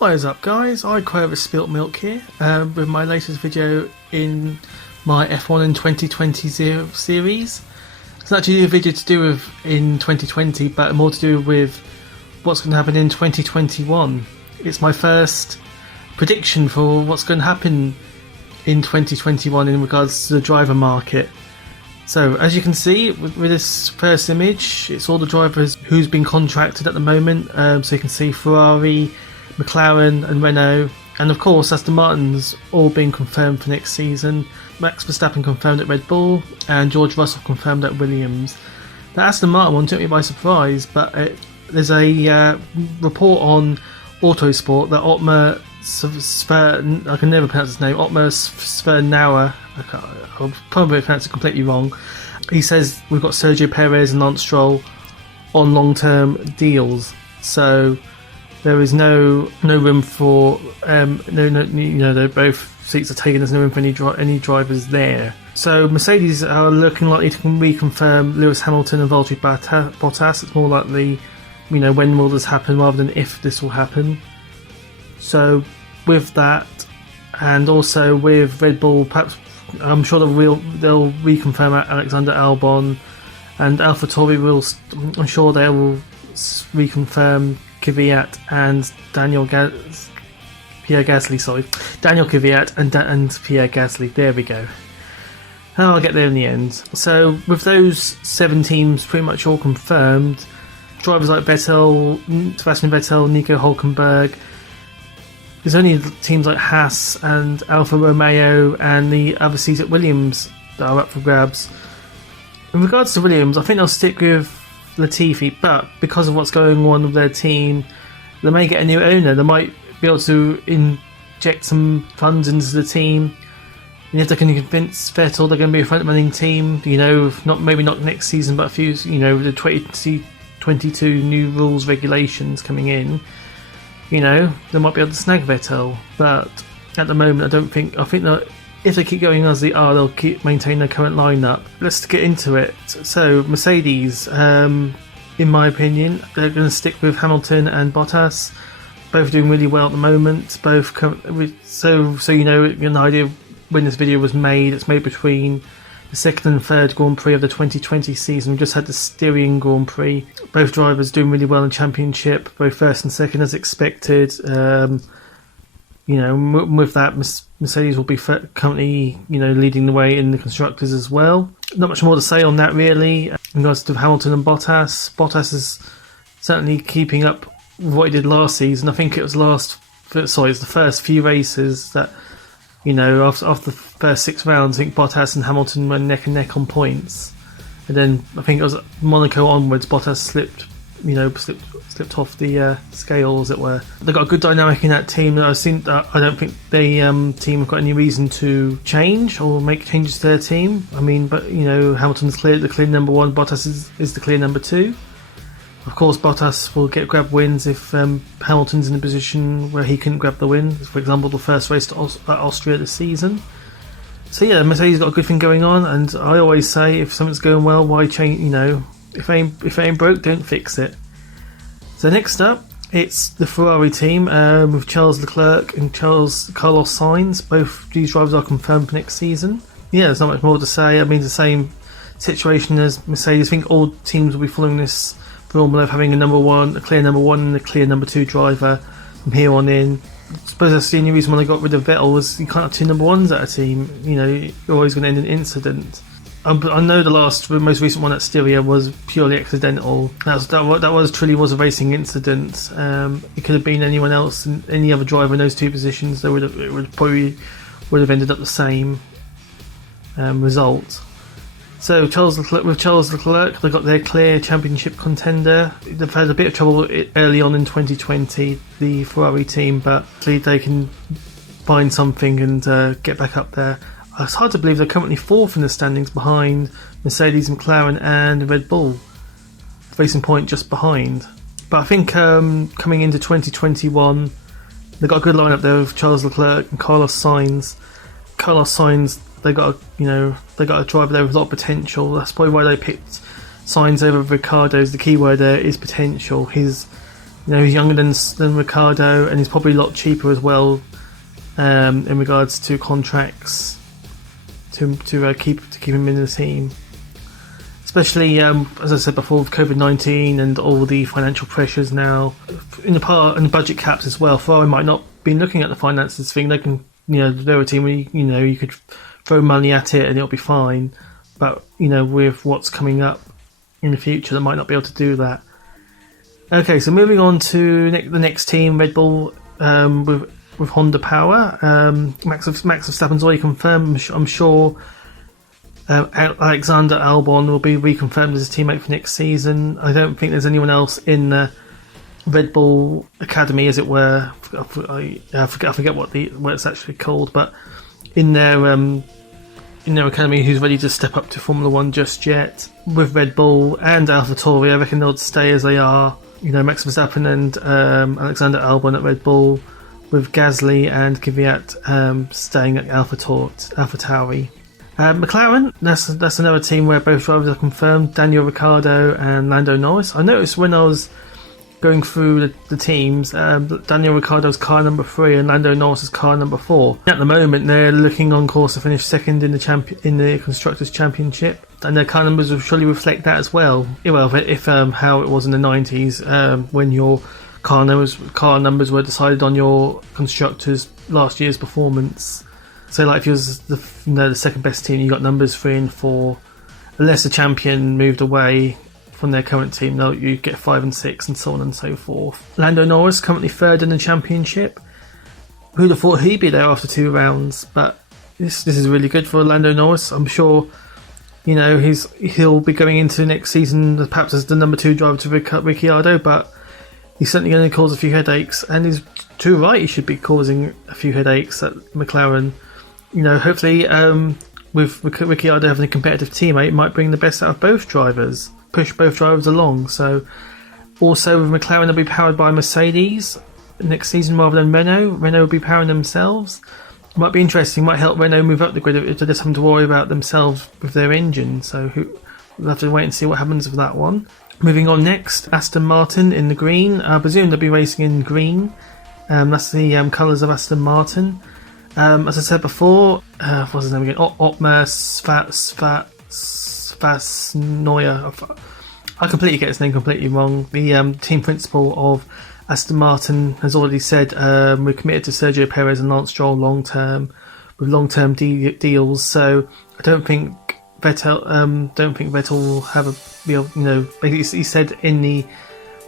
What is up, guys? iQuover Spilt Milk here with my latest video in my F1 in 2020 series. It's not actually a video to do with in 2020, but more to do with what's going to happen in 2021. It's my first prediction for what's going to happen in 2021 in regards to the driver market. So, as you can see with this first image, it's all the drivers who's been contracted at the moment. So you can see Ferrari, McLaren and Renault, and of course Aston Martin's all been confirmed for next season. Max Verstappen confirmed at Red Bull and George Russell confirmed at Williams. The Aston Martin one took me by surprise, but there's a report on Autosport that Otmar Szafnauer, I can never pronounce his name, Otmar Szafnauer, I'll probably pronounce it completely wrong. He says we've got Sergio Perez and Lance Stroll on long-term deals, so there is no room for they're both seats are taken. There's no room for any drivers there. So Mercedes are looking likely to reconfirm Lewis Hamilton and Valtteri Bottas. It's more likely, when will this happen rather than if this will happen. So with that, and also with Red Bull, perhaps I'm sure they'll reconfirm Alexander Albon, and AlphaTauri I'm sure they will reconfirm Kvyat and Pierre Gasly. Daniel Kvyat and Pierre Gasly. There we go. I'll get there in the end. So with those 7 teams pretty much all confirmed, drivers like Sebastian Vettel, Nico Hülkenberg, there's only teams like Haas and Alfa Romeo and the other seats at Williams that are up for grabs. In regards to Williams, I think they'll stick with Latifi, but because of what's going on with their team, they may get a new owner. They might be able to inject some funds into the team, and if they can convince Vettel they're going to be a front-running team, maybe not next season, but a few, the 2022 new rules regulations coming in, they might be able to snag Vettel. But at the moment, I think that if they keep going as they are, they'll keep maintaining their current lineup. Let's get into it. So Mercedes, in my opinion, they're going to stick with Hamilton and Bottas. Both doing really well at the moment. An idea of when this video was made. It's made between the second and third Grand Prix of the 2020 season. We've just had the Styrian Grand Prix. Both drivers doing really well in the championship, both first and second as expected. With that, Mercedes will be currently, leading the way in the constructors as well. Not much more to say on that really. In regards to Hamilton and Bottas, Bottas is certainly keeping up with what he did last season. I think it was the first few races that, after the first 6 rounds, I think Bottas and Hamilton were neck and neck on points. And then I think it was Monaco onwards, Bottas slipped off the scale, as it were. They've got a good dynamic in that team. I don't think the team have got any reason to change or make changes to their team. Hamilton's the clear number 1. Bottas is the clear number 2. Of course, Bottas will grab wins if Hamilton's in a position where he couldn't grab the win. For example, the first race at Austria this season. So yeah, Mercedes got a good thing going on, and I always say if something's going well, why change? If it ain't broke, don't fix it. So next up, it's the Ferrari team with Charles Leclerc and Carlos Sainz. Both these drivers are confirmed for next season. Yeah, there's not much more to say. The same situation as Mercedes. I think all teams will be following this formula of having a clear number 1 and a clear number 2 driver from here on in. I suppose that's the only reason when they got rid of Vettel was you can't have 2 number 1s at a team. You're always going to end in an incident. I know the most recent one at Styria was purely accidental. That truly was a racing incident. It could have been anyone else, any other driver in those 2 positions. It would probably ended up the same result. So with Charles Leclerc, they got their clear championship contender. They've had a bit of trouble early on in 2020, the Ferrari team, but hopefully they can find something and get back up there. It's hard to believe they're currently 4th in the standings behind Mercedes, McLaren and Red Bull. Racing Point just behind. But I think coming into 2021, they've got a good lineup there with Charles Leclerc and Carlos Sainz. They got a driver there with a lot of potential. That's probably why they picked Sainz over Ricciardo. The key word there is potential. His He's younger than Ricciardo, and he's probably a lot cheaper as well in regards to contracts to keep him in the team. Especially, as I said before, with COVID-19 and all the financial pressures now, in the budget caps as well. Ferrari might not be looking at the finances thing. They can, they're a team where you could throw money at it and it'll be fine. But with what's coming up in the future, they might not be able to do that. Okay, so moving on to the next team, Red Bull, with Honda Power. Max Verstappen's already confirmed. I'm sure. Alexander Albon will be reconfirmed as a teammate for next season. I don't think there's anyone else in the Red Bull Academy, as it were. I forget what it's actually called, but in their academy, who's ready to step up to Formula One just yet. With Red Bull and AlphaTauri, I reckon they'll stay as they are. Max Verstappen and Alexander Albon at Red Bull, with Gasly and Kvyat staying at AlphaTauri. McLaren, that's another team where both drivers are confirmed, Daniel Ricciardo and Lando Norris. I noticed when I was going through the teams, Daniel Ricciardo's car number 3 and Lando Norris's car number 4. At the moment, they're looking on course to finish second in the Constructors' Championship, and their car numbers will surely reflect that as well. Well, if how it was in the 90s, when your car numbers were decided on your constructors' last year's performance. So, like, if you was the second best team, you got numbers 3 and 4. Unless the champion moved away from their current team, you get 5 and 6, and so on and so forth. Lando Norris currently 3rd in the championship. Who'd have thought he'd be there after 2 rounds? But this is really good for Lando Norris. I'm sure, he'll be going into next season perhaps as the number 2 driver to Ricciardo, but he's certainly going to cause a few headaches, and he's too right. He should be causing a few headaches at McLaren. Hopefully, with Ricciardo having a competitive teammate, it might bring the best out of both drivers, push both drivers along. So, also with McLaren, they'll be powered by Mercedes next season rather than Renault. Renault will be powering themselves. It might be interesting. Might help Renault move up the grid if they're just having to worry about themselves with their engine. So, we'll have to wait and see what happens with that one. Moving on next, Aston Martin in the green. I presume they'll be racing in green. That's the colours of Aston Martin. As I said before, what's his name again? Otmar Szafnauer. I completely get his name completely wrong. The team principal of Aston Martin has already said we're committed to Sergio Perez and Lance Stroll with long-term deals. So I don't think Vettel will have a real. Basically he said in the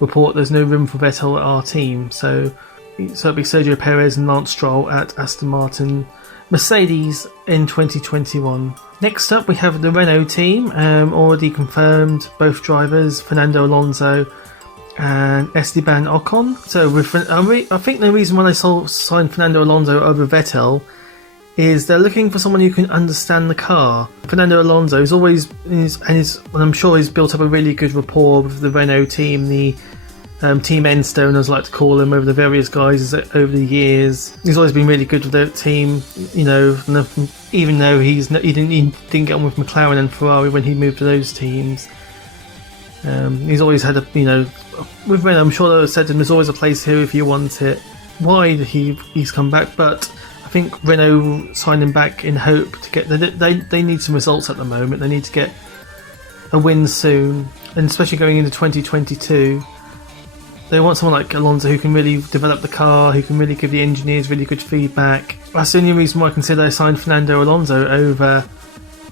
report there's no room for Vettel at our team. So it'll be Sergio Perez and Lance Stroll at Aston Martin. Mercedes in 2021. Next up, we have the Renault team, already confirmed both drivers, Fernando Alonso and Esteban Ocon. So I think the reason why they signed Fernando Alonso over Vettel is they're looking for someone who can understand the car. Fernando Alonso and I'm sure he's built up a really good rapport with the Renault team, the Team Enstone, as I like to call him, over the various guys over the years. He's always been really good with their team, even though he didn't get on with McLaren and Ferrari when he moved to those teams. He's always had with Renault, I'm sure they said to him, there's always a place here if you want it. Why he's come back, but I think Renault signed him back in hope to get. They need some results at the moment. They need to get a win soon, and especially going into 2022. They want someone like Alonso who can really develop the car, who can really give the engineers really good feedback. That's the only reason why I consider I signed Fernando Alonso over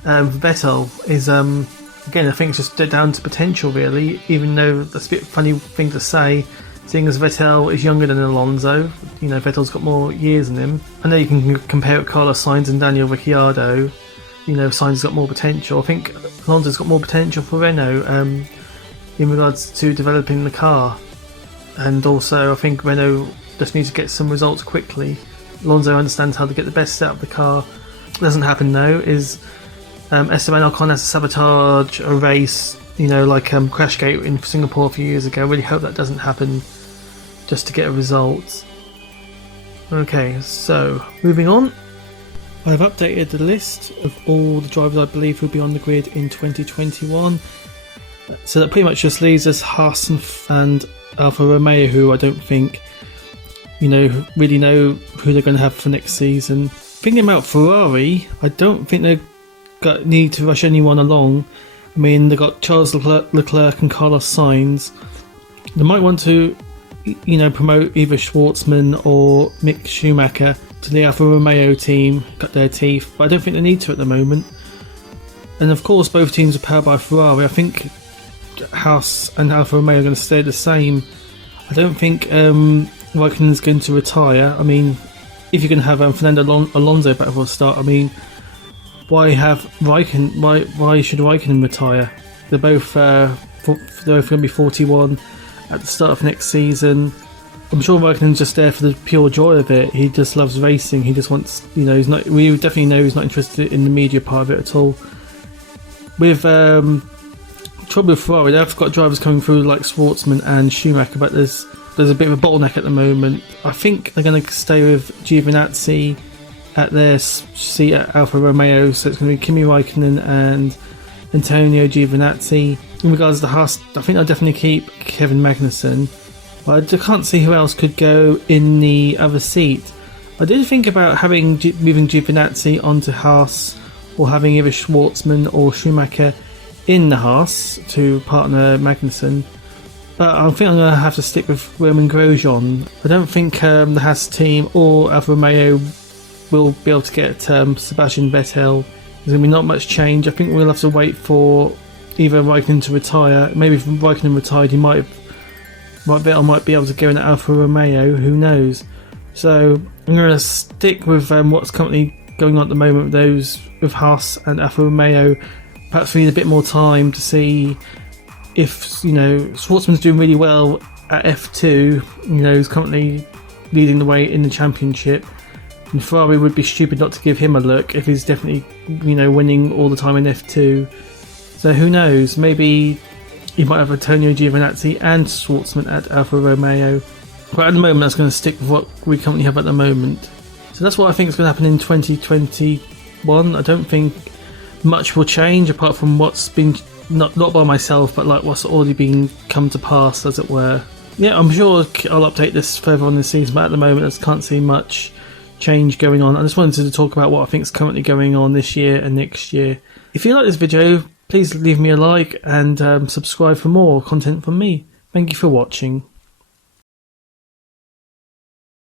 Vettel is, again, I think it's just down to potential, really, even though that's a bit funny thing to say, seeing as Vettel is younger than Alonso. Vettel's got more years in him. I know you can compare it Carlos Sainz and Daniel Ricciardo. Sainz has got more potential. I think Alonso's got more potential for Renault in regards to developing the car. And also, I think Renault just needs to get some results quickly. Alonso understands how to get the best out of the car. What doesn't happen though is Esteban Ocon has to sabotage a race, like Crashgate in Singapore a few years ago. I really hope that doesn't happen just to get a result. Okay, so moving on. I've updated the list of all the drivers I believe will be on the grid in 2021. So that pretty much just leaves us Haas and Alfa Romeo, who I don't think, really know who they're going to have for next season. Thinking about Ferrari, I don't think they need to rush anyone along. I mean, they've got Charles Leclerc and Carlos Sainz. They might want to, promote either Schwartzman or Mick Schumacher to the Alfa Romeo team, cut their teeth, but I don't think they need to at the moment. And of course, both teams are powered by Ferrari. I think Haas and Alfa Romeo are going to stay the same. I don't think Raikkonen's going to retire. I mean, if you're going to have Fernando Alonso back for a start, I mean, why have Raikkonen? Why should Raikkonen retire? They're both going to be 41 at the start of next season. I'm sure Raikkonen's just there for the pure joy of it. He just loves racing. He just wants, we definitely know he's not interested in the media part of it at all. With trouble with Ferrari, they've got drivers coming through like Schwartzman and Schumacher, but there's a bit of a bottleneck at the moment. I think they're going to stay with Giovinazzi at their seat at Alfa Romeo, so it's going to be Kimi Raikkonen and Antonio Giovinazzi. In regards to Haas, I think I'll definitely keep Kevin Magnussen, but I can't see who else could go in the other seat. I did think about moving Giovinazzi onto Haas, or having either Schwartzman or Schumacher in the Haas to partner Magnussen. But I think I'm going to have to stick with Romain Grosjean. I don't think the Haas team or Alfa Romeo will be able to get Sebastian Vettel. There's going to be not much change. I think we'll have to wait for either Raikkonen to retire. Maybe if Raikkonen retired, Vettel might be able to go in at Alfa Romeo. Who knows? So I'm going to stick with what's currently going on at the moment with Haas and Alfa Romeo. Perhaps we need a bit more time to see if Schwartzman's doing really well at F2. He's currently leading the way in the championship. And Ferrari would be stupid not to give him a look if he's definitely, winning all the time in F2. So who knows? Maybe you might have Antonio Giovinazzi and Schwartzman at Alfa Romeo. But at the moment, that's going to stick with what we currently have at the moment. So that's what I think is going to happen in 2021. I don't think much will change apart from what's been, not by myself, but like what's already been come to pass, as it were. Yeah, I'm sure I'll update this further on this season, but at the moment I just can't see much change going on. I just wanted to talk about what I think is currently going on this year and next year. If you like this video, please leave me a like and subscribe for more content from me. Thank you for watching.